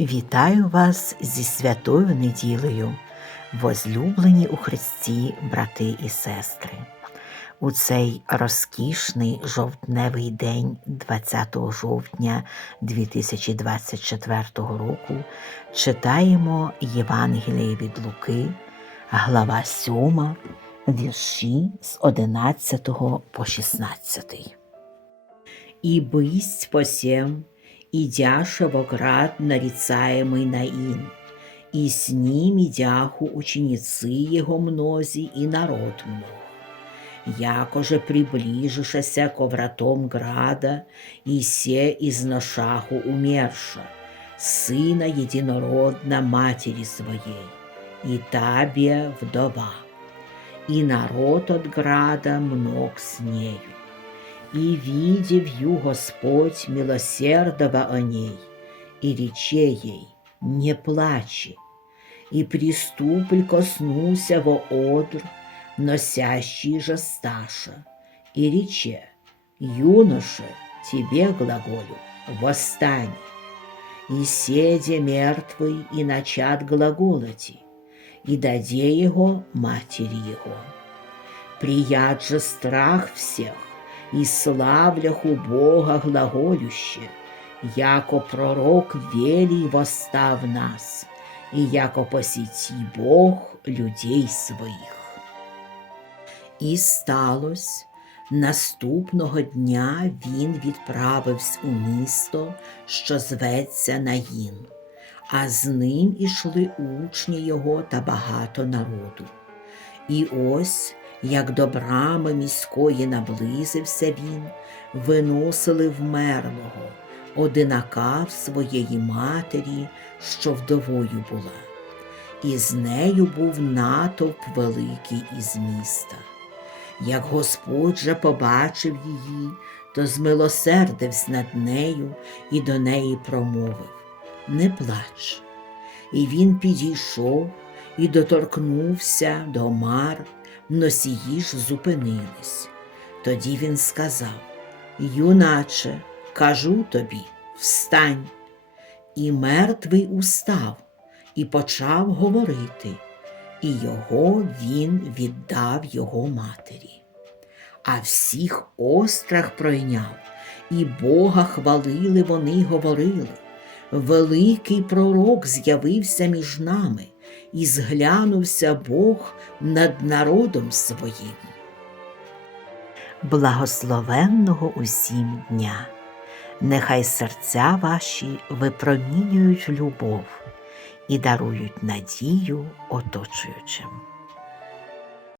Вітаю вас зі святою неділею, возлюблені у Христі, брати і сестри. У цей розкішний жовтневий день 20 жовтня 2024 року читаємо Євангеліє від Луки, глава 7, вірші з 11 по 16. И бысть посем, идяша во град нарицаемый Наин, и с ним идяху ученицы его мнози и народ мног. Яко же приближишася ко вратом града, и се изношаху умерша, сына единородна матери своей, и табия вдова. И народ от града мног с нею. И видев ю Господь милосердного о ней, и рече ей, не плачи, и приступль коснулся во одр, носящий же Сташа, и рече, юноше, тебе глаголю, восстань, и седе мертвый, и начат глаголати, и даде его матери его. Прият же страх всех, и славляху Бога глаголюще, яко пророк велий восстав нас, и яко посети Бог людей своїх. І сталось, наступного дня він відправився у місто, що зветься Наїн, а з ним ішли учні його та багато народу. І ось, як до брами міської наблизився він, виносили вмерлого, одинака в своєї матері, що вдовою була, і з нею був натовп великий із міста. Як Господь же побачив її, то змилосердився над нею і до неї промовив Не плач. І він підійшов і доторкнувся до мар, носії ж зупинились. Тоді він сказав Юначе, кажу тобі, встань. І мертвий устав і почав говорити, і його він віддав його матері. А всіх острах пройняв, і Бога хвалили вони й говорили. Великий пророк з'явився між нами, і зглянувся Бог над народом своїм. Благословенного усім дня! Нехай серця ваші випромінюють любов і дарують надію оточуючим.